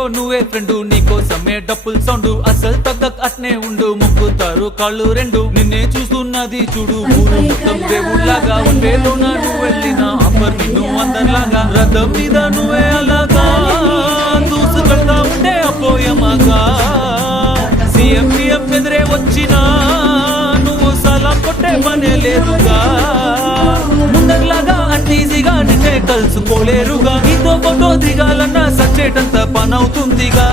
hero నువ్వే friend నీకోసమే డప్పుల్ sound అసలు తగ్గక్ అట్నే ఉండు ముక్కుతారు కాళ్ళు రెండు నిన్నే చూస్తున్నది చూడు ఊరు మొత్తం దేవుళ్ళగా ఉండేలోన నువ్వు వెళ్ళిన ఆఫర్ నిన్ను అందరిలాగా రథం మీద నువ్వే అలాగా దూసుకెళ్తా ఉంటే అపోయమాగా సీఎం పిఎం ఎదురే వచ్చినా నువ్వు సలాం కొట్టే పనే లేదుగా ముందర్లాగా ఈజీగా నిన్నే కలుసుకోలేరుగా నీతో ఫోటో దిగాలన్నా సచ్చేటంత పనవుతుందిగా